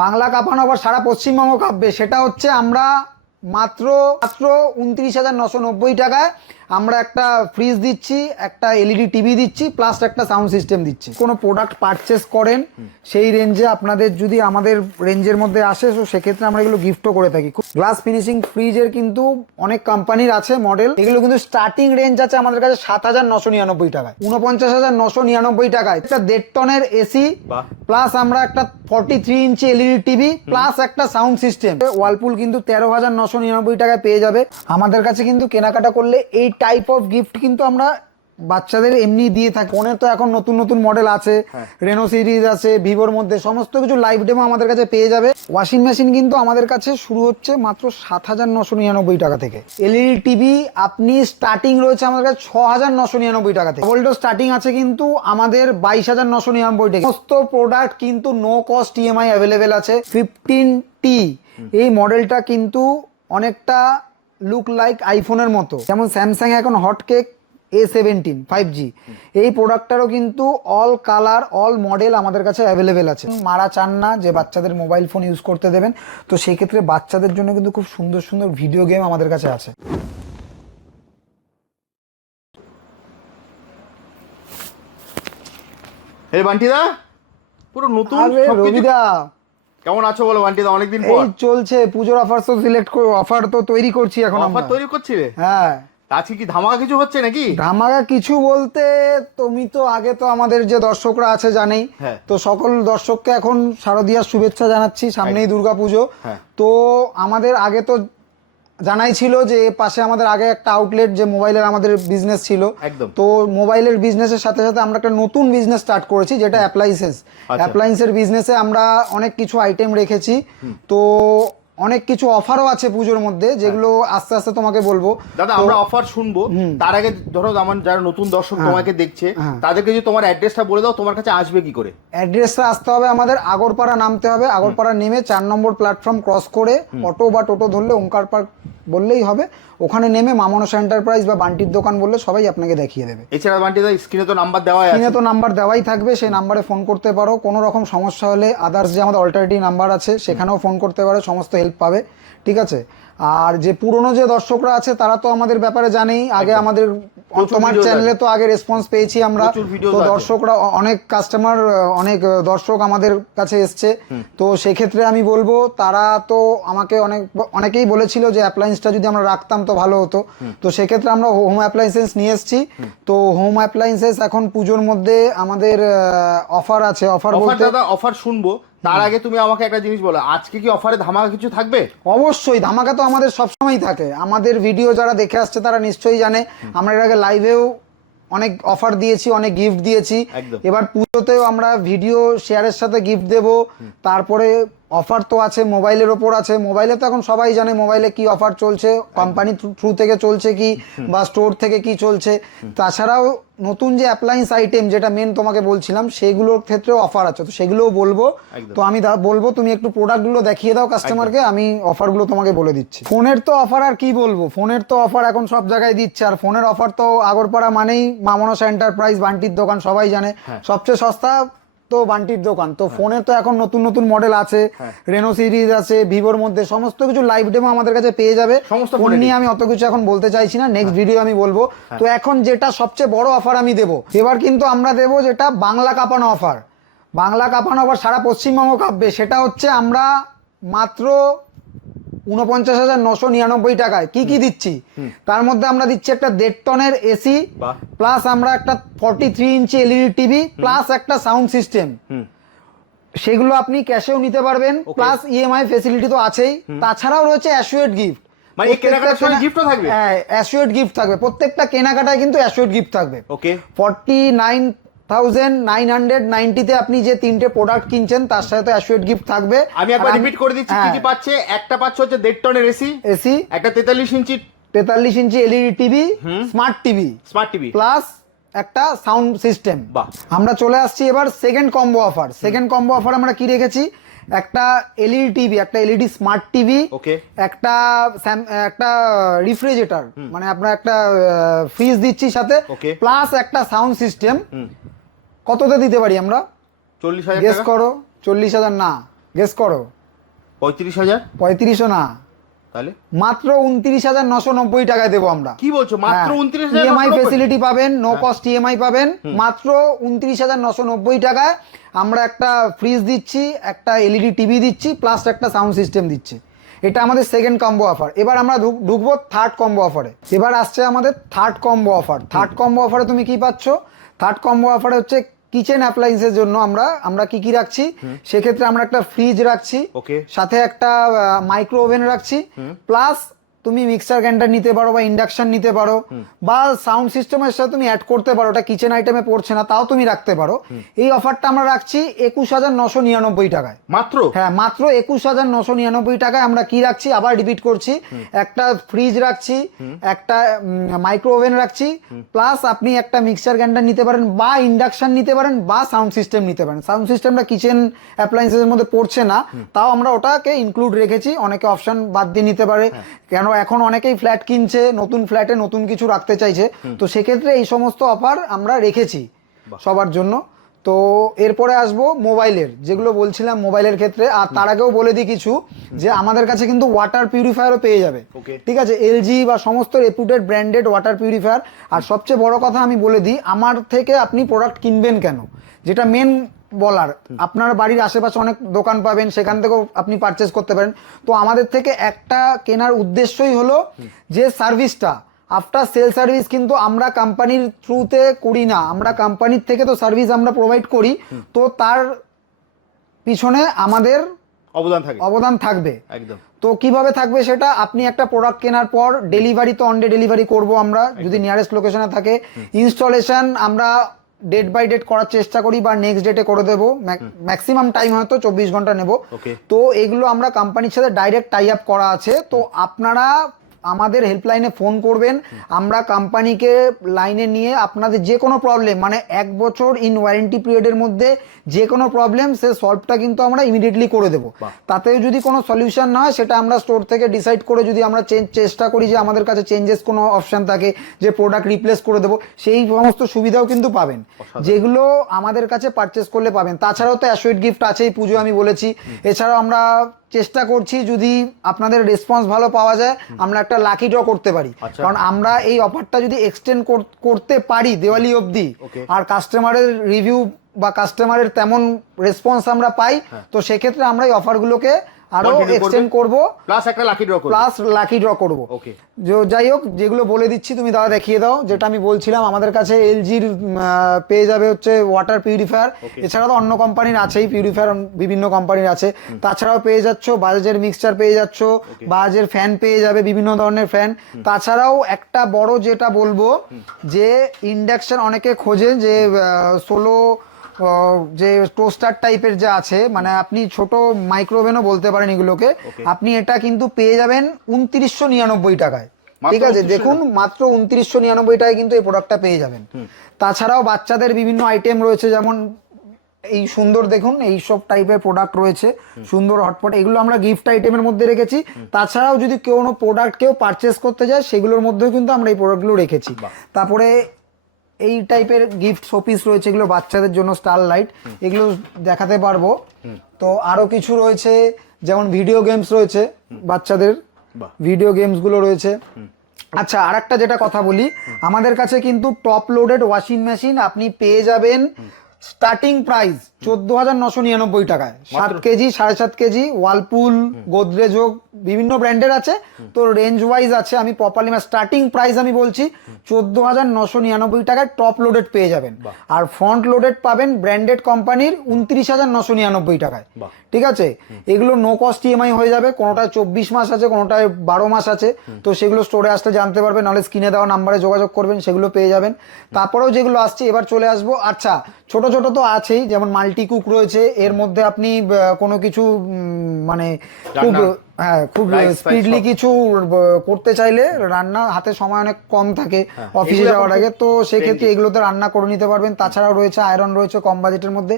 বাংলা কাঁপানো আবার সারা পশ্চিমবঙ্গ কাঁপবে। সেটা হচ্ছে আমরা মাত্র মাত্র উনত্রিশ হাজার নশো নব্বই টাকায় আমরা একটা ফ্রিজ দিচ্ছি একটা এলইডি টিভি দিচ্ছি প্লাস একটা সাউন্ড সিস্টেম দিচ্ছি। কোনো প্রোডাক্ট পারচেস করেন সেই রেঞ্জে আপনাদের যদি আমাদের রেঞ্জের মধ্যে আসে তো সেক্ষেত্রে আমরা এগুলো গিফটও করে থাকি। গ্লাস ফিনিশিং ফ্রিজের কিন্তু অনেক কোম্পানির আছে মডেল এগুলো কিন্তু স্টার্টিং রেঞ্জ আছে আমাদের কাছে সাত হাজার নশো নিরানব্বই টাকায়। উনপঞ্চাশ হাজার নশো নিরানব্বই টাকায়। একটা দেড় টনের এসি প্লাস আমরা একটা forty three inch LED TV plus একটা সাউন্ড সিস্টেম ওয়ালপুল কিন্তু তেরো হাজার নশো নিরানব্বই টাকায় পেয়ে যাবে। আমাদের কাছে কিন্তু কেনাকাটা করলে এই টাইপ অফ গিফট কিন্তু আমরা বাচ্চাদের এমনি দিয়ে থাকি। ফোনের তো এখন নতুন নতুন মডেল আছে রেনো সিরিজ আছে ভিভোর মধ্যে সমস্ত কিছু লাইভ ডেমো আমাদের কাছে পেয়ে যাবে। ওয়াশিং মেশিন কিন্তু আমাদের কাছে শুরু হচ্ছে মাত্র সাত হাজার নশো নিরানব্বই টাকা থেকে। এলইডি টিভি আপনি স্টার্টিং রয়েছে আমাদের কাছে ছ হাজার নশো নিরানব্বই টাকা থেকে। ডবল স্টার্টিং আছে কিন্তু আমাদের বাইশ হাজার নশো নিরানব্বই টাকা। সমস্ত প্রোডাক্ট কিন্তু নো কস্ট ইএমআই অ্যাভেলেবেল আছে। ফিফটিন টি এই মডেলটা কিন্তু অনেকটা লুক লাইক আইফোনের মতো। যেমন স্যামসাং এখন hotcake A seventeen five G এই প্রোডাক্টটারও কিন্তু অল কালার অল মডেল আমাদের কাছে অ্যাভেলেবেল আছে। মারা চান না যে বাচ্চাদের মোবাইল ফোন ইউজ করতে দেবেন। তো সেক্ষেত্রে বাচ্চাদের জন্য কিন্তু খুব সুন্দর সুন্দর ভিডিও গেম আমাদের কাছে আছে। হে বান্টিদা পুরো নতুন সবকিছু কেমন আছো বলো বান্টিদা অনেকদিন পর। এই চলছে পুজোর অফার তো সিলেক্ট অফার তো তৈরি করছি এখন অফার তৈরি তৈরি করছিলে? হ্যাঁ। আজকে কি ধামাকা কিছু হচ্ছে নাকি? ধামাকা কিছু বলতে তুমি তো আগে তো আমাদের যে দর্শকরা আছে জানেই হ্যাঁ। তো সকল দর্শককে এখন শারদীয়ার শুভেচ্ছা জানাচ্ছি সামনেই দুর্গাপুজো। হ্যাঁ। তো আমাদের আগে তো জানাই ছিল যে পাশে আমাদের আগে একটা আউটলেট যে মোবাইলের আমাদের বিজনেস ছিল। একদম। তো মোবাইলের বিজনেসের সাথে সাথে আমরা একটা নতুন বিজনেস স্টার্ট করেছি যেটা অ্যাপ্লায়েন্সেস। অ্যাপ্লায়েন্সের বিজনেসে আমরা অনেক কিছু আইটেম রেখেছি। তো অনেক কিছু অফারও আছে পুজোর মধ্যে যেগুলো আস্তে আস্তে তোমাকে বলব। দাদা আমরা অফার শুনব। তার আগে ধরো আমার যারা নতুন দর্শক তোমাকে দেখছে হ্যাঁ। তাদেরকে যদি তোমার অ্যাড্রেসটা বলে দাও তোমার কাছে আসবে কি করে? অ্যাড্রেসটা আসতে হবে আমাদের আগরপাড়া নামতে হবে। আগরপাড়া নেমে চার নম্বর প্ল্যাটফর্ম ক্রস করে অটো বা টোটো ধরলে ওঙ্কার পার্ক বললেই হবে। ওখানে নেমে মামনসা এন্টারপ্রাইজ বা বান্টির দোকান বললে সবাই আপনাকে দেখিয়ে দেবে। এছাড়া বান্টিদা স্ক্রিনে তো নাম্বার দেওয়া আছে। স্ক্রিনে তো নাম্বার দেওয়াই থাকবে সেই নাম্বারে ফোন করতে পারো। কোনো রকম সমস্যা হলে আদার্স যে আমাদের অল্টারনেটিভ নাম্বার আছে সেখানেও ফোন করতে পারো সমস্ত হেল্প পাবে। ঠিক আছে? আর যে পুরনো যে দর্শকরা আছে তারা তো আমাদের ব্যাপারে জানেই। আগে আমাদের তোমার চ্যানেলে তো আগে রেসপন্স পেয়েছি আমরা। তো দর্শকরা অনেক কাস্টমার অনেক দর্শক আমাদের কাছে এসছে। তো সেক্ষেত্রে আমি বলব তারা তো আমাকে অনেক অনেকেই বলেছিল যে অ্যাপ্লায়েন্সটা যদি আমরা রাখতাম তো ভালো হতো। তো সেক্ষেত্রে আমরা হোম অ্যাপ্লায়েন্সেস নিয়ে এসেছি। তো হোম অ্যাপ্লায়েন্সেস এখন পুজোর মধ্যে আমাদের অফার আছে। অফার বলতে অফার শুনব। তার আগে তুমি আমাকে একটা জিনিস বলো আজকে কি অফারে ধামাকা কিছু থাকবে? অবশ্যই ধামাকা তো আমাদের সবসময়ই থাকে। আমাদের ভিডিও যারা দেখে আসছে তারা নিশ্চয়ই জানে। আমরা এর আগে লাইভেও অনেক অফার দিয়েছি অনেক গিফট দিয়েছি। এবার পুজোতেও আমরা ভিডিও শেয়ারের সাথে গিফট দেব। তারপরে অফার তো আছে মোবাইলের ওপর আছে। মোবাইলে তো এখন সবাই জানে মোবাইলে কি অফার চলছে কোম্পানি থ্রু থেকে চলছে কি বা স্টোর থেকে কি চলছে। তাছাড়াও নতুন যে অ্যাপ্লায়েন্স আইটেম যেটা মেন তোমাকে বলছিলাম সেগুলোর ক্ষেত্রেও অফার আছে। তো সেগুলোও বলব। তো আমি বলব তুমি একটু প্রোডাক্টগুলো দেখিয়ে দাও কাস্টমারকে আমি অফারগুলো তোমাকে বলে দিচ্ছি। ফোনের তো অফার আর কি বলব? ফোনের তো অফার এখন সব জায়গায় দিচ্ছে। আর ফোনের অফার তো আগরপাড়া মানেই মামনসা এন্টারপ্রাইজ বান্টির দোকান সবাই জানে। সবচেয়ে সস্তা তো বান্টির দোকান তো ফোনে তো এখন নতুন নতুন মডেল আছে রেনো সিরিজ আছে ভিভোর মধ্যে সমস্ত কিছু লাইভ ডেমো আমাদের কাছে পেয়ে যাবে। সমস্ত ফোন নিয়ে আমি অত কিছু এখন বলতে চাইছি না নেক্সট ভিডিও আমি বলব। তো এখন যেটা সবচেয়ে বড় অফার আমি দেবো এবার কিন্তু আমরা দেবো যেটা বাংলা কাঁপানো অফার বাংলা কাঁপানো অফার সারা পশ্চিমবঙ্গ কাঁপবে সেটা হচ্ছে আমরা মাত্র উনপঞ্চাশ হাজার নশো নিরানব্বই টাকায়। কি কি দিচ্ছি? তার মধ্যে আমরা দিচ্ছি একটা দেড় টনের এসি প্লাস আমরা একটা forty three inch LED TV plus একটা সাউন্ড সিস্টেম সেগুলো আপনি ক্যাশেও নিতে পারবেন প্লাস ইএমআই ফেসিলিটি তো আছেই। তাছাড়াও রয়েছে অ্যাসুয়েট গিফট মানে কেনাকাটার থাকবে? হ্যাঁ অ্যাসুয়েট গিফট থাকবে। প্রত্যেকটা কেনাকাটায় কিন্তু অ্যাসুয়েট গিফট থাকবে। Okay forty nine thousand nine hundred নাইনটিতে আপনি যে তিনটে প্রোডাক্ট কিনছেন তার সাথে তো অ্যাসুয়েট গিফট থাকবে। আমি একবার রিপিট করে দিচ্ছি কি কি পাচ্ছে? একটা পাচ্ছে হচ্ছে দেড় টনের এসি এসি একটা তেতাল্লিশ ইঞ্চি তেতাল্লিশ inch LED TV smart TV smart TV plus একটা সাউন্ড সিস্টেম বাহ। আমরা চলে আসছি এবার second combo offer second combo offer আমরা কি রেখেছি? একটা এলইডি টিভি একটা এলইডি স্মার্ট টিভি একটা একটা রিফ্রিজারেটর মানে আপনার একটা ফ্রিজ দিচ্ছি সাথে। প্লাস একটা সাউন্ড সিস্টেম কততে দিতে পারি আমরা? চল্লিশ হাজার গেস করো। চল্লিশ হাজার না। গেস করো। পঁয়ত্রিশ হাজার। পঁয়ত্রিশও না। তাহলে? মাত্র উনত্রিশ হাজার নশো নব্বই টাকায় দেবো আমরা। কি বলছো? মাত্র হ্যাঁ। উনত্রিশ ইএমআই ফেসিলিটি পাবেন নো কস্ট ইএমআই পাবেন। মাত্র উনত্রিশ হাজার নশো নব্বই টাকায় আমরা একটা ফ্রিজ দিচ্ছি একটা এলইডি টিভি দিচ্ছি প্লাস একটা সাউন্ড সিস্টেম দিচ্ছি। এটা আমাদের সেকেন্ড কম্বো অফার এবার আমরা ঢুকবো থার্ড কম্বো অফারে এবার আসছে আমাদের third combo offer third combo অফারে তুমি কি পাচ্ছ? থার্ড কম্বো অফারে হচ্ছে কিচেন অ্যাপ্লায়েন্সের জন্য আমরা আমরা কি কি রাখছি? সেক্ষেত্রে আমরা একটা ফ্রিজ রাখছি। সাথে একটা মাইক্রো ওভেন রাখছি। প্লাস তুমি মিক্সার গ্রাইন্ডার নিতে পারো বা ইন্ডাকশন নিতে পারো বা সাউন্ড সিস্টেমের সাথে তুমি অ্যাড করতে পারো ওটা কিচেন আইটেমে পড়ছে না তাও তুমি রাখতে পারো। এই অফারটা আমরা রাখছি একুশ হাজার নশো নিরানব্বই টাকায়। মাত্র? হ্যাঁ মাত্র একুশ হাজার নশো নিরানব্বই টাকায় আমরা কি রাখছি? আবার রিপিট করছি। একটা ফ্রিজ রাখছি একটা মাইক্রো ওভেন রাখছি প্লাস আপনি একটা মিক্সার গ্রাইন্ডার নিতে পারেন বা ইন্ডাকশন নিতে পারেন বা সাউন্ড সিস্টেম নিতে পারেন। সাউন্ড সিস্টেমটা কিচেন অ্যাপ্লায়েন্সের মধ্যে পড়ছে না তাও আমরা ওটাকে ইনক্লুড রেখেছি অনেকে অপশন বাদ দিয়ে নিতে পারে। কেন? এখন অনেকেই ফ্ল্যাট কিনছে নতুন ফ্ল্যাটে নতুন কিছু রাখতে চাইছে। তো সেক্ষেত্রে এই সমস্ত অফার আমরা রেখেছি সবার জন্য। তো এরপরে আসব মোবাইলের যেগুলো বলছিলাম মোবাইলের ক্ষেত্রে। আর তার আগেও বলে দিই কিছু যে আমাদের কাছে কিন্তু ওয়াটার পিউরিফায়ারও পেয়ে যাবে। ঠিক আছে? এলজি বা সমস্ত রেপুটেড ব্র্যান্ডেড ওয়াটার পিউরিফায়ার আর সবচেয়ে বড় কথা আমি বলে দিই আমার থেকে আপনি প্রোডাক্ট কিনবেন কেন? যেটা মেন বলার। আপনার বাড়ির আশেপাশে অনেক দোকান পাবেন সেখান থেকেও আপনি পারচেস করতে পারেন। তো আমাদের থেকে একটা কেনার উদ্দেশ্যই হলো যে সার্ভিসটা আফটার সেল সার্ভিস কিন্তু আমরা কোম্পানির থ্রুতে করি না। আমরা কোম্পানির থেকে তো সার্ভিস আমরা প্রোভাইড করি তো তার পিছনে আমাদের অবদান থাকে। অবদান থাকবে। একদম। তো কীভাবে থাকবে সেটা আপনি একটা প্রোডাক্ট কেনার পর ডেলিভারি তো অন ডে ডেলিভারি করব আমরা যদি নিয়ারেস্ট লোকেশনে থাকে। ইনস্টলেশন আমরা ডেট বাই ডেট করার চেষ্টা করি বা নেক্সট ডেটে করে দেবো। ম্যাক্সিমাম টাইম হয়তো চব্বিশ ঘণ্টা নেব। তো এগুলো আমরা কোম্পানির সাথে ডাইরেক্ট টাই আপ করা আছে। তো আপনারা আমাদের হেল্পলাইনে ফোন করবেন। আমরা কোম্পানিকে লাইনে নিয়ে আপনাদের যে কোনো প্রবলেম মানে এক বছর ইন ওয়ারেন্টি পিরিয়ডের মধ্যে যে কোনো প্রবলেম সে সলভটা কিন্তু আমরা ইমিডিয়েটলি করে দেবো। তাতেও যদি কোনো সলিউশন না হয় সেটা আমরা স্টোর থেকে ডিসাইড করে যদি আমরা চেঞ্জ চেষ্টা করি যে আমাদের কাছে চেঞ্জেস কোনো অপশন থাকে যে প্রোডাক্ট রিপ্লেস করে দেবো সেই সমস্ত সুবিধাও কিন্তু পাবেন। যেগুলো আমাদের কাছে পারচেস করলে পাবেন। তাছাড়াও তো অ্যাসুইট গিফট আছেই পুজো আমি বলেছি। এছাড়াও আমরা চেষ্টা করছি যদি আপনাদের রেসপন্স ভালো পাওয়া যায় আমরা একটা লাকি ড্র করতে পারি। আচ্ছা। কারণ আমরা এই অফারটা যদি এক্সটেন্ড করতে পারি দেওয়ালি অবধি আর কাস্টমারের রিভিউ বা কাস্টমারের তেমন রেসপন্স আমরা পাই তো সেক্ষেত্রে আমরা এই অফারগুলোকে আরও। এক্সটেন্ড করব। প্লাস একটা লাকি ড্র করবে। প্লাস লাকি ড্র করব। Okay. যাই হোক যেগুলো বলে দিচ্ছি তুমি দাদা দেখিয়ে দাও। যেটা আমি বলছিলাম আমাদের কাছে এলজির পেয়ে যাবে হচ্ছে ওয়াটার পিউরিফায়ার এছাড়া তো অন্য কোম্পানির আছেই পিউরিফায়ার বিভিন্ন কোম্পানির আছে। তাছাড়াও পেয়ে যাচ্ছ বাজাজের মিক্সচার পেয়ে যাচ্ছ বাজাজের ফ্যান পেয়ে যাবে বিভিন্ন ধরনের ফ্যান তাছাড়াও একটা বড় যেটা বলব যে ইন্ডাকশন অনেকে খোঁজে যে সোলো যে টোস্টার টাইপের যা আছে মানে আপনি ছোট মাইক্রোওভেনও বলতে পারেন এগুলোকে আপনি এটা কিন্তু পেয়ে যাবেন উনত্রিশশো নিরানব্বই টাকায়। ঠিক আছে? দেখুন মাত্র উনত্রিশশো নিরানব্বই টাকায় কিন্তু এই প্রোডাক্টটা পেয়ে যাবেন। তাছাড়াও বাচ্চাদের বিভিন্ন আইটেম রয়েছে যেমন এই সুন্দর দেখুন এই সব টাইপের প্রোডাক্ট রয়েছে সুন্দর হটপট এগুলো আমরা গিফট আইটেমের মধ্যে রেখেছি। তাছাড়াও যদি কোনো প্রোডাক্ট কেউ পারচেস করতে যায় সেগুলোর মধ্যেও কিন্তু আমরা এই প্রোডাক্টগুলো রেখেছি। তারপরে এই টাইপের গিফট শোপিস রয়েছে এগুলো বাচ্চাদের জন্য স্টার লাইট এগুলো দেখাতে পারব। তো আরও কিছু রয়েছে যেমন ভিডিও গেমস রয়েছে বাচ্চাদের। ভিডিও গেমসগুলো রয়েছে। আচ্ছা আর একটা যেটা কথা বলি আমাদের কাছে কিন্তু টপ লোডেড ওয়াশিং মেশিন আপনি পেয়ে যাবেন স্টার্টিং প্রাইস চোদ্দ হাজার নশো নিরানব্বই টাকায়। সাত কেজি সাড়ে সাত কেজি ওয়ালপুল গোদরেজ হোক বিভিন্ন ব্র্যান্ডের আছে। তো রেঞ্জ ওয়াইজ আছে আমি প্রপারলি স্টার্টিং প্রাইস আমি বলছি চোদ্দ হাজার নশো নিরানব্বই টাকায় টপ লোডেড পেয়ে যাবেন। আর ফ্রন্ট লোডেড পাবেন ব্র্যান্ডেড কোম্পানির উনত্রিশ হাজার নশো নিরানব্বই টাকায়। ঠিক আছে? এগুলো নো কস্ট ইএমআই হয়ে যাবে কোনোটায় চব্বিশ মাস আছে কোনোটায় বারো মাস আছে। তো সেগুলো স্টোরে আসলে জানতে পারবেন নাহলে স্ক্রিনে দেওয়া নাম্বারে যোগাযোগ করবেন সেগুলো পেয়ে যাবেন। তারপরেও যেগুলো আসছে এবার চলে আসব। আচ্ছা ছোট ছোট তো আছেই যেমন মাল্টি কুক রয়েছে এর মধ্যে আপনি কোনো কিছু মানে খুব। হ্যাঁ খুব স্পিডলি কিছু করতে চাইলে রান্না হাতে সময় অনেক কম থাকে অফিসে যাওয়ার আগে। তো সেক্ষেত্রে এগুলোতে রান্না করে নিতে পারবেন। তাছাড়াও রয়েছে আয়রন রয়েছে কম বাজেটের মধ্যে।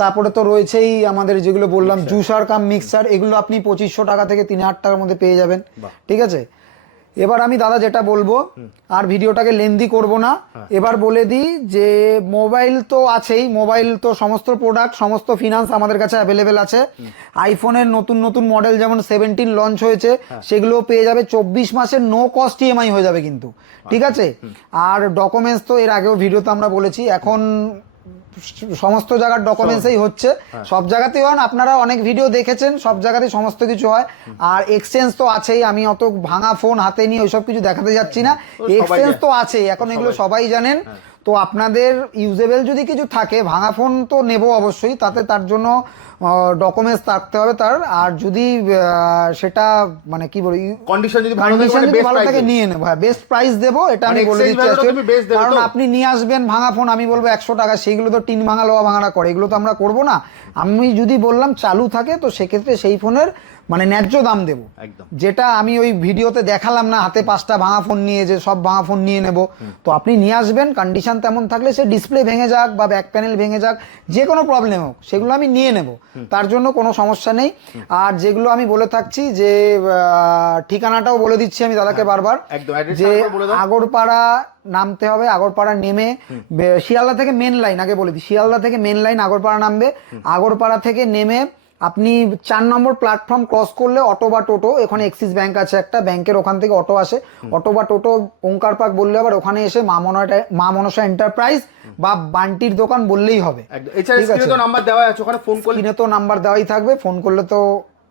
তারপরে তো রয়েছেই আমাদের যেগুলো বললাম জুসার কাম মিক্সার এগুলো আপনি পঁচিশশো টাকা থেকে তিন হাজার টাকার মধ্যে পেয়ে যাবেন। ঠিক আছে? এবার আমি দাদা যেটা বলব আর ভিডিওটাকে লেন্দি করব না এবার বলে দিই যে মোবাইল তো আছেই মোবাইল তো সমস্ত প্রোডাক্ট সমস্ত ফিনান্স আমাদের কাছে অ্যাভেলেবেল আছে। আইফোনের নতুন নতুন মডেল যেমন সেভেন্টিন লঞ্চ হয়েছে সেগুলো পেয়ে যাবে চব্বিশ মাসের নো কস্ট ইএমআই হয়ে যাবে কিন্তু। ঠিক আছে? আর ডকুমেন্টস তো এর আগেও ভিডিওতে আমরা বলেছি এখন সমস্ত জায়গার ডকুমেন্টসই হচ্ছে। সব জায়গাতেই হন আপনারা অনেক ভিডিও দেখেছেন সব জায়গাতেই সমস্ত কিছু হয়। আর এক্সচেঞ্জ তো আছেই আমি অত ভাঙা ফোন হাতে নিয়ে ওইসব কিছু দেখাতে যাচ্ছি না। এক্সচেঞ্জ তো আছেই এখন এগুলো সবাই। জানেন। তো আপনাদের ইউজেবেল যদি কিছু থাকে ভাঙা ফোন তো নেব অবশ্যই তাতে তার জন্য ডকুমেন্টস থাকতে হবে তার আর যদি সেটা মানে কি বলি কন্ডিশন যদি ভালো থাকে মানে ভালো থাকে নিয়ে নেব। হ্যাঁ বেস্ট প্রাইস দেবো এটা আমি মানে বলে দিচ্ছি কারণ আপনি নিয়ে আসবেন ভাঙা ফোন আমি বলব একশো টাকা সেইগুলো তো টিন ভাঙা লোয়া ভাঙাটা করে এগুলো তো আমরা করব না। আমি যদি বললাম চালু থাকে তো সেক্ষেত্রে সেই ফোনের মানে ন্যায্য দাম দেবো। একদম। যেটা আমি ওই ভিডিওতে দেখালাম না হাতে পাঁচটা ভাঙা ফোন নিয়ে যে সব ভাঙা ফোন নিয়ে নেব। তো আপনি নিয়ে আসবেন কন্ডিশন তেমন থাকলে সে ডিসপ্লে ভেঙে যাক বা ব্যাক প্যানেল ভেঙে যাক যে কোনো প্রবলেম হোক সেগুলো আমি নিয়ে নেব। তার জন্য কোনো সমস্যা নেই। আর যেগুলো আমি বলে থাকছি যে ঠিকানাটাও বলে দিচ্ছি আমি দাদাকে বারবার। address টা যে। আগরপাড়া নামতে হবে আগরপাড়া নেমে শিয়ালদা থেকে মেন লাইন আগে বলে দিই শিয়ালদা থেকে মেন লাইন আগরপাড়া নামবে। আগরপাড়া থেকে নেমে আপনি চার নম্বর প্ল্যাটফর্ম ক্রস করলে অটো বা টোটো এখানে এক্সিস ব্যাংক আছে একটা ব্যাংকের ওখান থেকে অটো আসে। অটো বা টোটো ওঙ্কার পার্ক বললে আবার ওখানে এসে মা মনসা মা মনসা এন্টারপ্রাইজ বা বান্টির দোকান বললেই হবে। ঠিক আছে। নাম্বার দেওয়া আছে ওখানে ফোন করলে তো নাম্বার দেওয়াই থাকবে ফোন করলে তো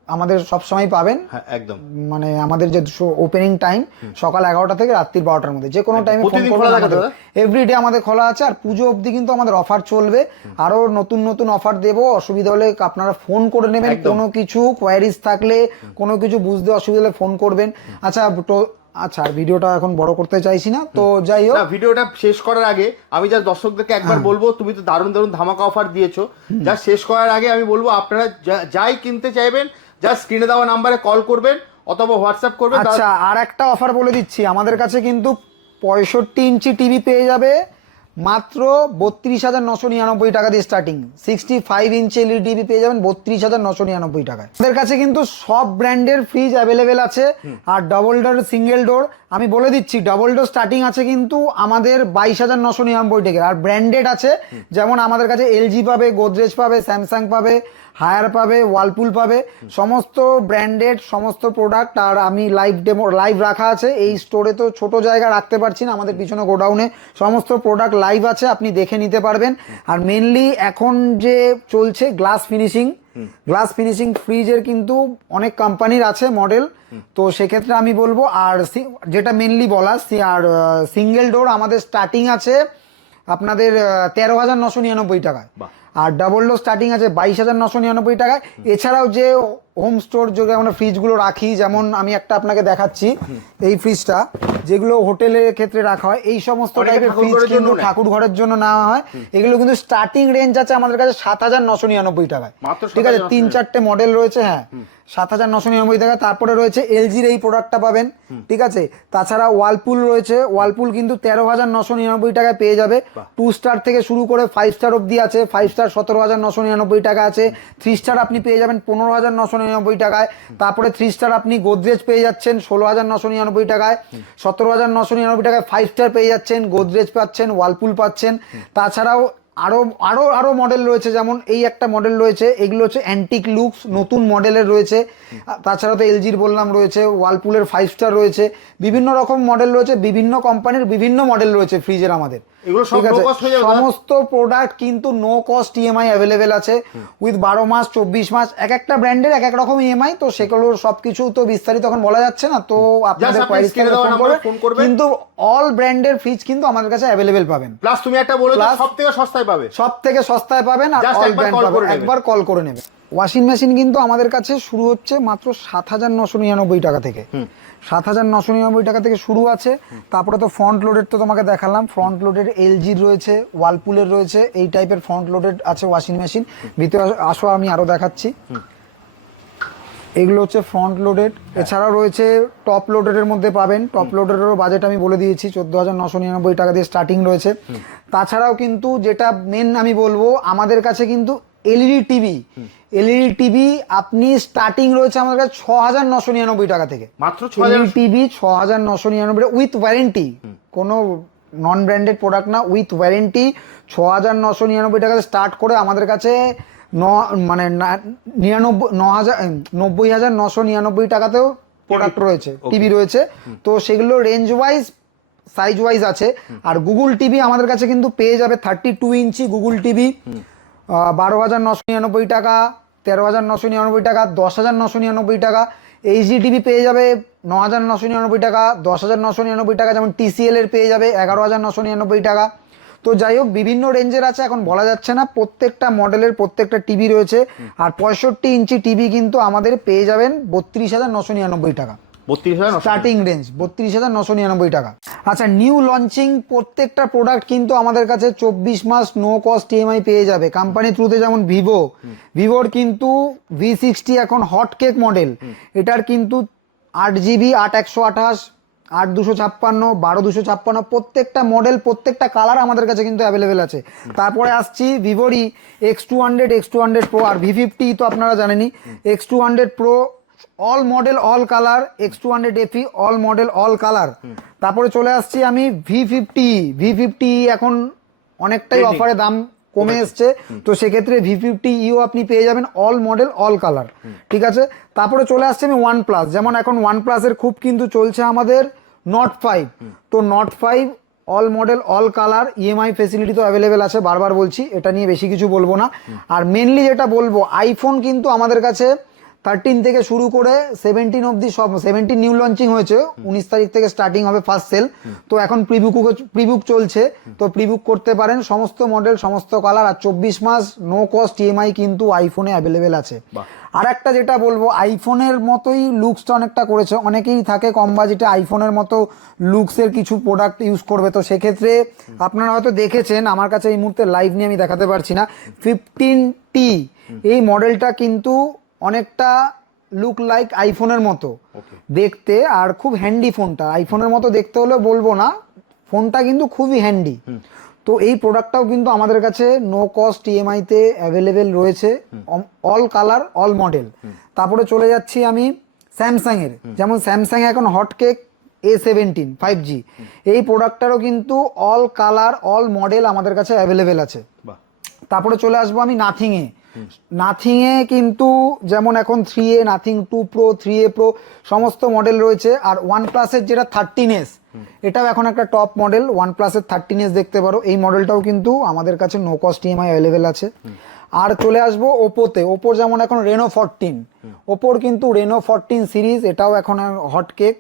আমাদের সবসময় পাবেন। হ্যাঁ একদম। মানে আমাদের যে ওপেনিং টাইম সকাল এগারোটা থেকে রাত্রির বারোটার মধ্যে। যে কোনো টাইমে ফোন করবেন এভরিডে আমাদের। খোলা আছে আর পুজো অবধি কিন্তু আমাদের অফার চলবে। আরও নতুন নতুন অফার দেবো। অসুবিধা হলে আপনারা ফোন করে নেবেন। কোনো কিছু কোয়ারিজ থাকলে কোনো কিছু বুঝতে অসুবিধা হলে ফোন করবেন। আচ্ছা তো আচ্ছা আর ভিডিওটা এখন বড় করতে চাইছি না। তো যাই হোক। ভিডিওটা শেষ করার আগে আমি যা দর্শকদেরকে একবার হ্যাঁ। বলব তুমি তো দারুণ দারুণ ধামাকা অফার দিয়েছ। যা শেষ করার আগে আমি বলব আপনারা যা- যাই কিনতে চাইবেন যা স্ক্রিনে দেওয়া নাম্বারে কল করবেন অথবা হোয়াটসঅ্যাপ করবেন আচ্ছা আর একটা অফার বলে দিচ্ছি। আমাদের কাছে কিন্তু পঁয়ষট্টি ইঞ্চি টিভি পেয়ে যাবে মাত্র বত্রিশ হাজার নশো নিরানব্বই টাকা দিয়ে starting sixty five inch LED TV পেয়ে যাবেন বত্রিশ হাজার নশো নিরানব্বই টাকায়। আমাদের কাছে কিন্তু সব ব্র্যান্ডের ফ্রিজ অ্যাভেলেবেল আছে। আর ডবল ডোর সিঙ্গেল ডোর আমি বলে দিচ্ছি ডবল ডোর স্টার্টিং আছে কিন্তু আমাদের বাইশ হাজার নশো নিরানব্বই টাকা আর ব্র্যান্ডেড আছে যেমন আমাদের কাছে এলজি পাবে গোদরেজ পাবে স্যামসাং পাবে হায়ার পাবে ওয়ালপুল পাবে, সমস্ত ব্র্যান্ডেড সমস্ত প্রোডাক্ট আর আমি লাইভ ডেমো লাইভ রাখা আছে। এই স্টোরে তো ছোট জায়গা রাখতে পারছি না, আমাদের পিছনে গোডাউনে সমস্ত প্রোডাক্ট লাইভ আছে, আপনি দেখে নিতে পারবেন। আর মেনলি এখন যে চলছে গ্লাস ফিনিশিং গ্লাস ফিনিশিং ফ্রিজের কিন্তু অনেক কোম্পানির আছে মডেল তো সেক্ষেত্রে আমি বলব, আর যেটা মেনলি বলা আর সিঙ্গেল ডোর আমাদের স্টার্টিং আছে আপনাদের তেরো হাজার নশো নিরানব্বই টাকায়। আর ডাবল ডোর স্টার্টিং আছে বাইশ হাজার নশো নিরানব্বই টাকায়। এছাড়াও যে হোম স্টোর যোগে আমরা ফ্রিজগুলো রাখি। যেমন আমি একটা আপনাকে দেখাচ্ছি এই ফ্রিজটা যেগুলো হোটেলের ক্ষেত্রে রাখা হয়। এই সমস্ত টাইপের ফ্রিজ কিন্তু ঠাকুর ঘরের জন্য নেওয়া হয়। এগুলো কিন্তু স্টার্টিং রেঞ্জ আছে আমাদের কাছে সাত হাজার নশো নিরানব্বই টাকায়। ঠিক আছে? তিন চারটে মডেল রয়েছে হ্যাঁ। সাত হাজার নশো নিরানব্বই টাকা তারপরে রয়েছে এলজির এই প্রোডাক্টটা পাবেন। ঠিক আছে? তাছাড়া ওয়ালপুল রয়েছে। ওয়ালপুল কিন্তু তেরো হাজার নশো নিরানব্বই টাকায় পেয়ে যাবে। টু স্টার থেকে শুরু করে ফাইভ স্টার অবধি আছে। ফাইভ স্টার সতেরো হাজার নশো নিরানব্বই টাকা আছে। থ্রি স্টার আপনি পেয়ে যাবেন পনেরো হাজার নশো নিরানব্বই টাকায়। তারপরে থ্রি স্টার আপনি গোদরেজ পেয়ে যাচ্ছেন, ষোলো হাজার নশো নিরানব্বই টাকায়। সতেরো হাজার নশো নিরানব্বই টাকায় ফাইভ স্টার পেয়ে যাচ্ছেন গোদরেজ পাচ্ছেন ওয়ালপুল পাচ্ছেন। তাছাড়াও আরও আরও আরও মডেল রয়েছে, যেমন এই একটা মডেল রয়েছে, এগুলো হচ্ছে অ্যান্টিক লুকস নতুন মডেলের রয়েছে। তাছাড়া তো এলজির বললাম রয়েছে ওয়ালপুলের ফাইভ স্টার রয়েছে। বিভিন্ন রকম মডেল রয়েছে, বিভিন্ন কোম্পানির বিভিন্ন মডেল রয়েছে ফ্রিজের আমাদের। সমস্ত প্রোডাক্ট কিন্তু নো কস্ট ইএমআই অ্যাভেলেবেল আছে। উইথ বারো মাস চব্বিশ মাস এক একটা ব্র্যান্ডের এক এক রকম ইএমআই তো সেগুলোর সবকিছু তো বিস্তারিত এখন বলা যাচ্ছে না তো আপনাদের ফোন করবেন। কিন্তু অল ব্র্যান্ডের ফ্রিজ কিন্তু আমাদের কাছে অ্যাভেলেবেল পাবেন। প্লাস তুমি একটা বলে সব থেকে সস্তায় পাবে। সব থেকে সস্তায় পাবেন আর অল ব্র্যান্ড পাবেন একবার কল করে নেবেন ওয়াশিং মেশিন কিন্তু আমাদের কাছে শুরু হচ্ছে মাত্র সাত হাজার নশো নিরানব্বই টাকা থেকে। সাত হাজার নশো নিরানব্বই টাকা থেকে শুরু আছে। তারপরে তো ফ্রন্ট লোডেড তো তোমাকে দেখালাম। ফ্রন্ট লোডেড এলজির রয়েছে ওয়ালপুলের রয়েছে এই টাইপের ফ্রন্ট লোডেড আছে ওয়াশিং মেশিন ভিতরে আসো আমি আরও দেখাচ্ছি। এগুলো হচ্ছে ফ্রন্ট লোডেড এছাড়াও রয়েছে টপ লোডেডের মধ্যে পাবেন। টপ লোডেডেরও বাজেট আমি বলে দিয়েছি চোদ্দ হাজার নশো নিরানব্বই টাকা দিয়ে স্টার্টিং রয়েছে। তাছাড়াও কিন্তু যেটা মেন আমি বলব আমাদের কাছে কিন্তু এলইডি টিভি। এলইডি টিভি আপনি স্টার্টিং রয়েছে আমাদের কাছে ছ হাজার নশো নিরানব্বই টাকা থেকে। মাত্র এলইডি টিভি ছ হাজার নশো নিরানব্বই উইথ ওয়ারেন্টি কোনো নন ব্র্যান্ডেড প্রোডাক্ট না উইথ ওয়ারেন্টি ছ হাজার নশো নিরানব্বই টাকা স্টার্ট করে আমাদের কাছে ন মানে নিরানব্বই ন হাজার নব্বই হাজার নশো নিরানব্বই টাকাতেও প্রোডাক্ট রয়েছে টিভি রয়েছে। তো সেগুলো রেঞ্জ ওয়াইজ সাইজ ওয়াইজ আছে আর গুগল টিভি আমাদের কাছে কিন্তু পেয়ে যাবে thirty two inch Google TV বারো হাজার নশো নিরানব্বই টাকা, তেরো হাজার নশো নিরানব্বই টাকা, দশ হাজার নশো নিরানব্বই টাকা। এইচডি টিভি পেয়ে যাবে ন হাজার নশো নিরানব্বই টাকা, দশ হাজার নশো নিরানব্বই টাকা যেমন টিসিএল এর পেয়ে যাবে এগারো হাজার নশো নিরানব্বই টাকা। তো যাই হোক, বিভিন্ন রেঞ্জের আছে, এখন বলা যাচ্ছে না, প্রত্যেকটা মডেলের প্রত্যেকটা টিভি রয়েছে। আর পঁয়ষট্টি ইঞ্চি টিভি কিন্তু আমাদের পেয়ে যাবেন বত্রিশ হাজার নশো নিরানব্বই টাকা। বত্রিশ হাজার স্টার্টিং রেঞ্জ বত্রিশ হাজার নশো নিরানব্বই টাকা। আচ্ছা নিউ লঞ্চিং প্রত্যেকটা প্রোডাক্ট কিন্তু আমাদের কাছে চব্বিশ মাস নো কস্ট ইএমআই পেয়ে যাবে। কোম্পানি থ্রুতে যেমন ভিভো ভিভোর কিন্তু ভি সিক্সটি এখন হট কেক মডেল এটার কিন্তু আট জিবি আট একশো আঠাশ আট দুশো ছাপ্পান্ন বারো দুশো ছাপ্পান্ন প্রত্যেকটা মডেল প্রত্যেকটা কালার আমাদের কাছে কিন্তু অ্যাভেলেবেল আছে। তারপরে আসছি ভিভোরই X two hundred X two hundred pro আর ভি ফিফটি তো আপনারা জানেনই। X two hundred pro all model all colour X two hundred FE all model all colour তারপরে চলে আসছি আমি ভি ফিফটি ভি ফিফটি এখন অনেকটাই. অফারে দাম কমে এসছে। তো সেক্ষেত্রে ভি ফিফটি ইও আপনি পেয়ে যাবেন অল মডেল অল কালার ঠিক আছে? তারপরে চলে আসছে আমি ওয়ান প্লাস যেমন এখন ওয়ান প্লাসের খুব কিন্তু চলছে আমাদের নট ফাইভ তো note five all model all colour EMI facility তো অ্যাভেলেবেল আছে বারবার বলছি এটা নিয়ে বেশি কিছু বলব না। আর মেনলি যেটা বলব আইফোন কিন্তু আমাদের কাছে থার্টিন থেকে শুরু করে সেভেন্টিন অব্দি সব সেভেন্টিন নিউ লঞ্চিং হয়েছে। উনিশ তারিখ থেকে স্টার্টিং হবে ফার্স্ট সেল তো এখন প্রিবুক প্রিবুক চলছে। তো প্রিবুক করতে পারেন। সমস্ত মডেল সমস্ত কালার আর চব্বিশ মাস নো কস্ট ইএমআই কিন্তু আইফোনে অ্যাভেলেবেল আছে। আর একটা যেটা বলব আইফোনের মতোই লুকসটা অনেকটা করেছে। অনেকেই থাকে কম বাজেটে আইফোনের মতো লুকসের কিছু প্রোডাক্ট ইউজ করবে। তো সেক্ষেত্রে আপনারা হয়তো দেখেছেন আমার কাছে এই মুহূর্তে লাইভ নিয়ে আমি দেখাতে পারছি না। ফিফটিন টি এই মডেলটা কিন্তু অনেকটা লুক লাইক আইফোনের মতো। দেখতে আর খুব হ্যান্ডি ফোনটা আইফোনের মতো দেখতে হলে বলব না ফোনটা কিন্তু খুবই হ্যান্ডি তো এই প্রোডাক্টটাও কিন্তু আমাদের কাছে নো কস্ট ইএমআইতে অ্যাভেলেবেল রয়েছে। অল কালার অল মডেল তারপরে চলে যাচ্ছি আমি স্যামসাং এর যেমন স্যামসাং এখন hot cake A seventeen five G এই প্রোডাক্টটারও কিন্তু অল কালার অল মডেল আমাদের কাছে অ্যাভেলেবেল আছে। তারপরে চলে আসব আমি নাথিংয়ে নাথিংয়ে কিন্তু যেমন এখন three A Nothing two pro three A pro সমস্ত মডেল রয়েছে। আর ওয়ান প্লাসের যেটা থার্টিন এস এটাও এখন একটা টপ মডেল ওয়ান প্লাসের থার্টিন এস দেখতে পারো। এই মডেলটাও কিন্তু আমাদের কাছে নো কস্ট ইএমআই অ্যাভেলেবেল আছে। আর চলে আসব ওপোতে ওপোর যেমন এখন রেনো ফরটিন ওপোর কিন্তু রেনো ফরটিন সিরিজ এটাও এখন হট কেক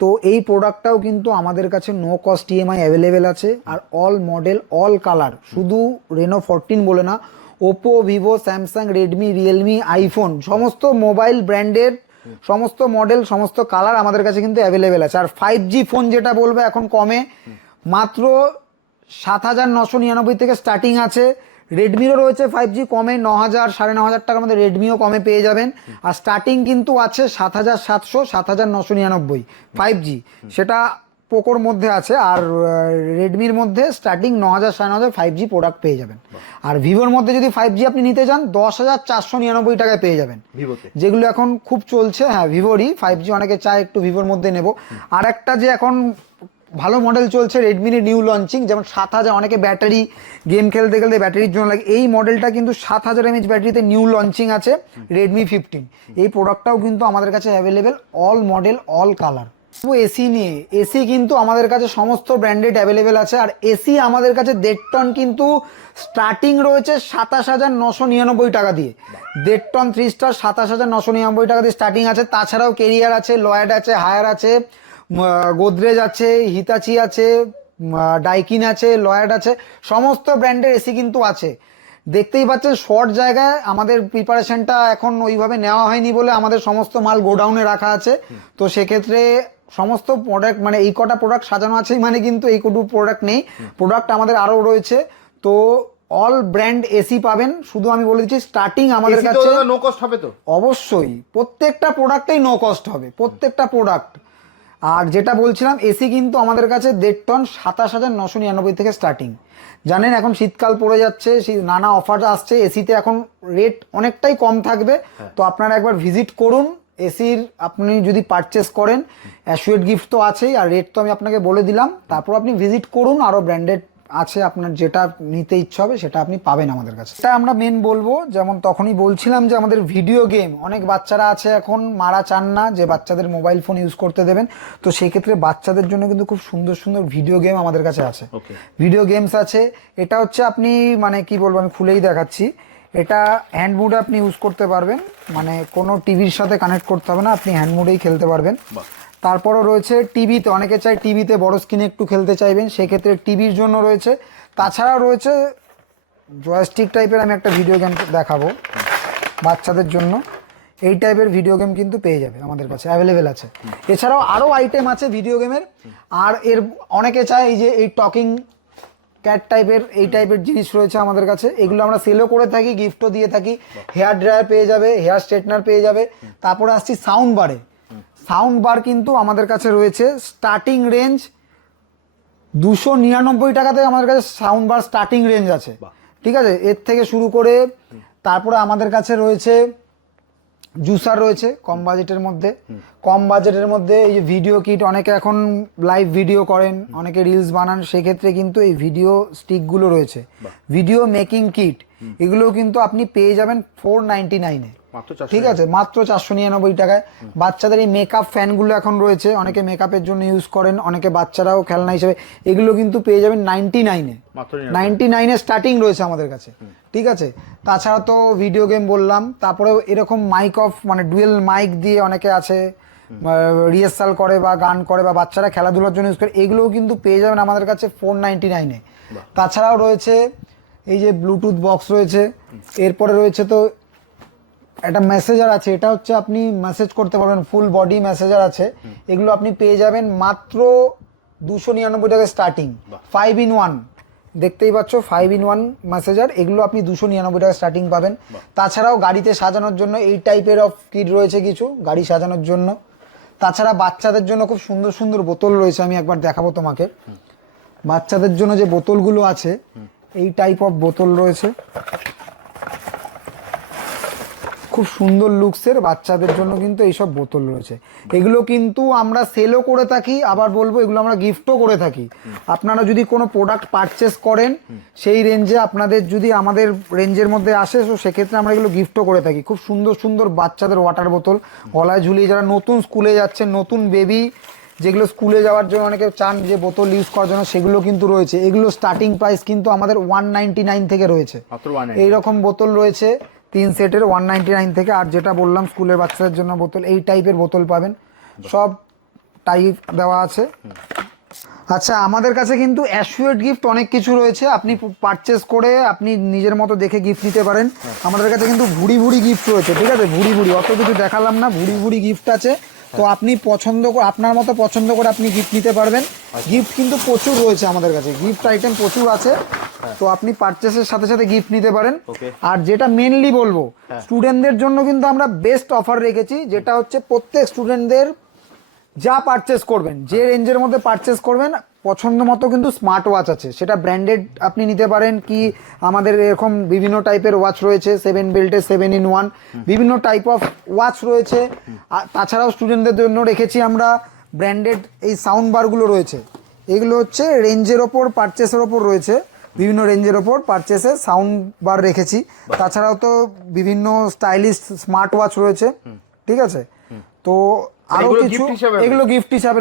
তো এই প্রোডাক্টটাও কিন্তু আমাদের কাছে নো কস্ট ইএমআই অ্যাভেলেবেল আছে। আর অল মডেল অল কালার শুধু রেনো ফরটিন বলে না Oppo Vivo Samsung Redmi Realme iPhone সমস্ত মোবাইল ব্র্যান্ডের সমস্ত মডেল সমস্ত কালার আমাদের কাছে কিন্তু অ্যাভেলেবেল আছে। আর ফাইভ জি ফোন যেটা বলবে এখন কমে, মাত্র সাত হাজার নশো নিরানব্বই থেকে স্টার্টিং আছে। রেডমিরও রয়েছে ফাইভ জি কমে ন হাজার সাড়ে ন হাজার টাকার মধ্যে রেডমিও কমে পেয়ে যাবেন। আর স্টার্টিং কিন্তু আছে সাত হাজার সাতশো, সাত হাজার নশো নিরানব্বই ফাইভ জি সেটা পোকোর মধ্যে আছে আর রেডমির মধ্যে স্টার্টিং ন হাজার সাড়ে ন হাজার ফাইভ জি প্রোডাক্ট পেয়ে যাবেন। আর ভিভোর মধ্যে যদি ফাইভ জি আপনি নিতে চান দশ হাজার চারশো নিরানব্বই টাকায় পেয়ে যাবেন। যেগুলো এখন খুব চলছে হ্যাঁ ভিভোরই ফাইভ জি অনেকে চায় একটু ভিভোর মধ্যে নেব। আর একটা যে এখন ভালো মডেল চলছে রেডমির নিউ লঞ্চিং যেমন সাত হাজার অনেকে ব্যাটারি গেম খেলতে খেলতে ব্যাটারির জন্য লাগে। এই মডেলটা কিন্তু সাত হাজার এমএচ ব্যাটারিতে নিউ লঞ্চিং আছে রেডমি ফিফটিন এই প্রোডাক্টটাও কিন্তু আমাদের কাছে available all model all colour AC নিয়ে। এসি কিন্তু আমাদের কাছে সমস্ত ব্র্যান্ডেড অ্যাভেলেবেল আছে। আর এসি আমাদের কাছে দেড় টন কিন্তু স্টার্টিং রয়েছে সাতাশ হাজার নশো নিরানব্বই টাকা দিয়ে। দেড় টন থ্রি স্টার সাতাশ হাজার নশো নিরানব্বই টাকা দিয়ে স্টার্টিং আছে। তাছাড়াও কেরিয়ার আছে লয়েড আছে হায়ার আছে গোদরেজ আছে হিতাচি আছে ডাইকিন আছে লয়েড আছে। সমস্ত ব্র্যান্ডের এসি কিন্তু আছে। দেখতেই পাচ্ছেন শর্ট জায়গায় আমাদের প্রিপারেশনটা এখন ওইভাবে নেওয়া হয়নি বলে আমাদের সমস্ত মাল গোডাউনে রাখা আছে। তো সেক্ষেত্রে সমস্ত প্রোডাক্ট মানে এই কটা প্রোডাক্ট সাজানো আছে মানে কিন্তু এই কটু প্রোডাক্ট নেই। প্রোডাক্ট আমাদের আরও রয়েছে। তো অল ব্র্যান্ড এসি পাবেন। শুধু আমি বলে দিচ্ছি স্টার্টিং আমাদের কাছে নো কস্ট হবে তো? অবশ্যই। প্রত্যেকটা প্রোডাক্টেই নো কস্ট হবে। প্রত্যেকটা প্রোডাক্ট আর যেটা বলছিলাম এসি কিন্তু আমাদের কাছে দেড় টন সাতাশ হাজার নশো নিরানব্বই থেকে স্টার্টিং জানেন এখন শীতকাল পড়ে যাচ্ছে নানা অফার আসছে। এসিতে এখন রেট অনেকটাই কম থাকবে। তো আপনারা একবার ভিজিট করুন। এসির আপনি যদি পারচেস করেন অ্যাসুয়েট গিফট তো আছেই আর রেট তো আমি আপনাকে বলে দিলাম। তারপর আপনি ভিজিট করুন আরও ব্র্যান্ডেড আছে আপনার যেটা নিতে ইচ্ছে হবে সেটা আপনি পাবেন আমাদের কাছে। এটা আমরা মেন বলব যেমন তখনই বলছিলাম যে আমাদের ভিডিও গেম অনেক বাচ্চারা আছে এখন মারা চান না যে বাচ্চাদের মোবাইল ফোন ইউজ করতে দেবেন। তো সেই ক্ষেত্রে বাচ্চাদের জন্য কিন্তু খুব সুন্দর সুন্দর ভিডিও গেম আমাদের কাছে আছে। ভিডিও গেমস আছে এটা হচ্ছে আপনি মানে কি বলব আমি খুলেই দেখাচ্ছি। এটা হ্যান্ড মুডে আপনি ইউজ করতে পারবেন। মানে কোনো টিভির সাথে কানেক্ট করতে হবে না আপনি হ্যান্ড মুডেই খেলতে পারবেন। তারপরও রয়েছে টিভিতে অনেকে চাই টিভিতে বড় স্ক্রিনে একটু খেলতে চাইবেন সেক্ষেত্রে টিভির জন্য রয়েছে। তাছাড়া রয়েছে জয়স্টিক টাইপের আমি একটা ভিডিও গেম দেখাবো বাচ্চাদের জন্য। এই টাইপের ভিডিও গেম কিন্তু পেয়ে যাবে আমাদের কাছে অ্যাভেলেবেল আছে। এছাড়াও আরও আইটেম আছে ভিডিও গেমের আর এর অনেকে চায় এই যে এই টকিং ক্যাট টাইপের এই টাইপের জিনিস রয়েছে আমাদের কাছে। এগুলো আমরা সেলও করে থাকি গিফটও দিয়ে থাকি। হেয়ার ড্রায়ার পেয়ে যাবে হেয়ার স্ট্রেটনার পেয়ে যাবে। তারপরে আসছি সাউন্ড বারে সাউন্ড বার কিন্তু আমাদের কাছে রয়েছে স্টার্টিং রেঞ্জ দুশো নিরানব্বই টাকাতে আমাদের কাছে সাউন্ড বার স্টার্টিং রেঞ্জ আছে। ঠিক আছে? এর থেকে শুরু করে তারপরে আমাদের কাছে রয়েছে জুসার রয়েছে কম বাজেটের মধ্যে। কম বাজেটের মধ্যে এই যে ভিডিও কিট অনেকে এখন লাইভ ভিডিও করেন অনেকে রিলস বানান সেক্ষেত্রে কিন্তু এই ভিডিও স্টিকগুলো রয়েছে। ভিডিও মেকিং কিট এগুলো কিন্তু আপনি পেয়ে যাবেন ফোর নাইনটি নাইনে ঠিক আছে মাত্র চারশো নিরানব্বই টাকায়। বাচ্চাদের এই মেকআপ ফ্যানগুলো এখন রয়েছে অনেকে মেকআপের জন্য ইউজ করেন অনেকে বাচ্চারাও খেলনা হিসেবে। এগুলো কিন্তু পেয়ে যাবেন নাইনটি নাইনে নাইনটি নাইনে স্টার্টিং রয়েছে আমাদের কাছে। ঠিক আছে? তাছাড়া তো ভিডিও গেম বললাম তারপরে এরকম মাইক অফ মানে ডুয়েল মাইক দিয়ে অনেকে আছে রিহার্সাল করে বা গান করে বা বাচ্চারা খেলাধুলার জন্য ইউজ করে এগুলোও কিন্তু পেয়ে যাবেন আমাদের কাছে ফোর নাইনটি নাইনে তাছাড়াও রয়েছে এই যে ব্লুটুথ বক্স রয়েছে এরপরে রয়েছে তো একটা মেসেজার আছে এটা হচ্ছে আপনি মেসেজ করতে পারবেন ফুল বডি মেসেজার আছে। এগুলো আপনি পেয়ে যাবেন মাত্র দুশো নিরানব্বই টাকা স্টার্টিং ফাইভ ইন ওয়ান দেখতেই পাচ্ছ ফাইভ ইন ওয়ান মেসেজার এগুলো আপনি দুশো নিরানব্বই টাকা স্টার্টিং পাবেন। তাছাড়াও গাড়িতে সাজানোর জন্য এই টাইপের অফ কিট রয়েছে কিছু গাড়ি সাজানোর জন্য। তাছাড়া বাচ্চাদের জন্য খুব সুন্দর সুন্দর বোতল রয়েছে আমি একবার দেখাবো তোমাকে। বাচ্চাদের জন্য যে বোতলগুলো আছে এই টাইপ অফ বোতল রয়েছে। খুব সুন্দর লুকসের বাচ্চাদের জন্য কিন্তু এইসব বোতল রয়েছে। এগুলো কিন্তু আমরা সেলও করে থাকি আবার বলব এগুলো আমরা গিফটও করে থাকি। আপনারা যদি কোনো প্রোডাক্ট পারচেস করেন সেই রেঞ্জে আপনাদের যদি আমাদের রেঞ্জের মধ্যে আসে তো সেক্ষেত্রে আমরা এগুলো গিফটও করে থাকি। খুব সুন্দর সুন্দর বাচ্চাদের ওয়াটার বোতল গলায় ঝুলিয়ে যারা নতুন স্কুলে যাচ্ছেন নতুন বেবি যেগুলো স্কুলে যাওয়ার জন্য অনেকে চান যে বোতল ইউজ করার জন্য সেগুলো কিন্তু রয়েছে। এগুলো স্টার্টিং প্রাইস কিন্তু আমাদের ওয়ান নাইনটি নাইন থেকে রয়েছে। এইরকম বোতল রয়েছে। তিন সেটের ওয়ান নাইনটি নাইন থেকে আর যেটা বললাম স্কুলের বাচ্চাদের জন্য বোতল এই টাইপের বোতল পাবেন। সব টাইপ দেওয়া আছে। আচ্ছা আমাদের কাছে কিন্তু অ্যাসুয়েট গিফট অনেক কিছু রয়েছে। আপনি পারচেস করে আপনি নিজের মতো দেখে গিফট নিতে পারেন। আমাদের কাছে কিন্তু ভুড়ি ভুড়ি গিফট রয়েছে ঠিক আছে? ভুড়ি ভুড়ি অত কিছু দেখালাম না ভুড়ি ভুড়ি গিফট আছে। তো আপনি পছন্দ করে আপনার মতো পছন্দ করে আপনি গিফট নিতে পারবেন। গিফট কিন্তু প্রচুর রয়েছে আমাদের কাছে গিফট আইটেম প্রচুর আছে। তো আপনি পারচেসের সাথে সাথে গিফট নিতে পারেন। আর যেটা মেনলি বলব স্টুডেন্টদের জন্য কিন্তু আমরা বেস্ট অফার রেখেছি যেটা হচ্ছে প্রত্যেক স্টুডেন্টদের যা পারচেস করবেন যে রেঞ্জের মধ্যে পারচেস করবেন পছন্দ মতো কিন্তু স্মার্ট ওয়াচ আছে। সেটা ব্র্যান্ডেড আপনি নিতে পারেন কি আমাদের এরকম বিভিন্ন টাইপের ওয়াচ রয়েছে সেভেন বেল্টের সেভেন ইন ওয়ান বিভিন্ন টাইপ অফ ওয়াচ রয়েছে। তাছাড়াও স্টুডেন্টদের জন্য রেখেছি আমরা ব্র্যান্ডেড এই সাউন্ড বারগুলো রয়েছে। এগুলো হচ্ছে রেঞ্জের ওপর পারচেসের ওপর রয়েছে। বিভিন্ন রেঞ্জের ওপর পারচেসে সাউন্ড বার রেখেছি। তাছাড়াও তো বিভিন্ন স্টাইলিশ স্মার্ট ওয়াচ রয়েছে ঠিক আছে? তো আরও কিছু এগুলো গিফট হিসাবে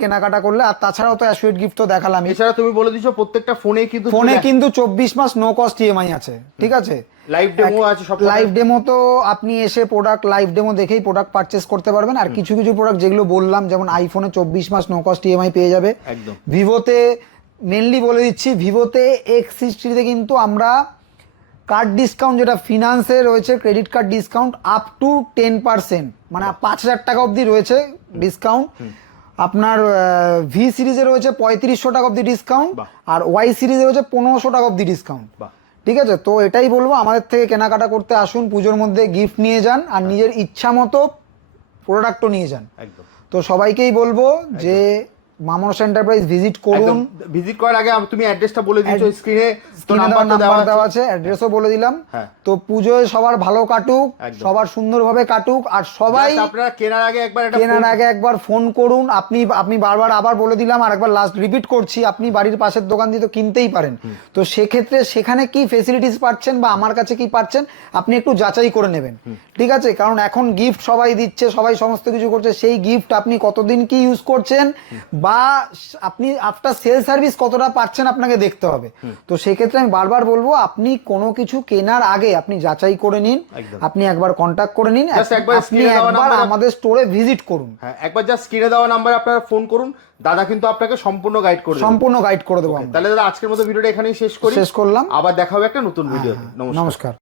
কেনাকাটা করলে? আর তাছাড়াও তো অ্যাসুয়েট গিফট তো দেখালাম। এছাড়া তুমি বলে দিচ্ছ প্রত্যেকটা ফোনে কিন্তু ফোনে কিন্তু চব্বিশ মাস নো কস্ট ইএমআই আছে। ঠিক আছে? লাইভ ডেমো আছে সব লাইভ ডেমো তো আপনি এসে প্রোডাক্ট লাইভ ডেমো দেখেই প্রোডাক্ট পারচেস করতে পারবেন। আর কিছু কিছু প্রোডাক্ট যেগুলো বললাম যেমন আইফোনে চব্বিশ মাস নো কস্ট ইএমআই পেয়ে যাবে। একদম। ভিভোতে মেনলি বলে দিচ্ছি ভিভোতে এক্স সিক্সটিতে কিন্তু আমরা কার্ড ডিসকাউন্ট যেটা ফিনান্সে রয়েছে credit card discount up to ten percent মানে পাঁচ হাজার টাকা অবধি রয়েছে ডিসকাউন্ট আপনার ভি সিরিজে রয়েছে পঁয়ত্রিশশো টাকা অবধি ডিসকাউন্ট আর ওয়াই সিরিজে রয়েছে পনেরোশো টাকা অবধি ডিসকাউন্ট ঠিক আছে? তো এটাই বলব আমাদের থেকে কেনাকাটা করতে আসুন পুজোর মধ্যে গিফট নিয়ে যান আর নিজের ইচ্ছা মতো প্রোডাক্টও নিয়ে যান। তো সবাইকেই বলব যে মামনস এন্টারপ্রাইজ ভিজিট করুন। ভিজিট করার আগে তুমি অ্যাড্রেসটা বলে দিচ্ছ স্ক্রিনে তো নাম্বারটা দেওয়া আছে। অ্যাড্রেসও বলে দিলাম। হ্যাঁ। তো পুজোয় সবার ভালো কাটুক। সবার সুন্দরভাবে কাটুক আর সবাই আপনারা কেনার আগে একবার একটা কেনার আগে একবার ফোন করুন। আপনি আপনি বারবার আবার বলে দিলাম আর একবার লাস্ট রিপিট করছি আপনি বাড়ির পাশের দোকান দিয়ে তো কিনতেই পারেন। তো সেক্ষেত্রে সেখানে কি ফেসিলিটিস পাচ্ছেন বা আমার কাছে কি পাচ্ছেন আপনি একটু যাচাই করে নেবেন। ঠিক আছে? কারণ এখন গিফট সবাই দিচ্ছে সবাই সমস্ত কিছু করছে সেই গিফট আপনি কতদিন কি ইউজ করছেন বা আপনি আফটার সেল সার্ভিস কতটা পাচ্ছেন আপনাকে দেখতে হবে। তো সেক্ষেত্রে আমি বারবার বলব আপনি কোনো কিছু কেনার আগে আপনি যাচাই করে নিন আপনি একবার কন্ট্যাক্ট করে নিন আপনি একবার আমাদের স্টোরে ভিজিট করুন। হ্যাঁ একবার যা স্ক্রিনে দেওয়া নাম্বারে আপনারা ফোন করুন দাদা কিন্তু আপনাকে সম্পূর্ণ গাইড করে সম্পূর্ণ গাইড করে দেবো তাহলে দাদা আজকের মতো ভিডিওটা এখানেই শেষ করি। শেষ করলাম। আবার দেখা হবে একটা নতুন ভিডিও নমস্কার। নমস্কার।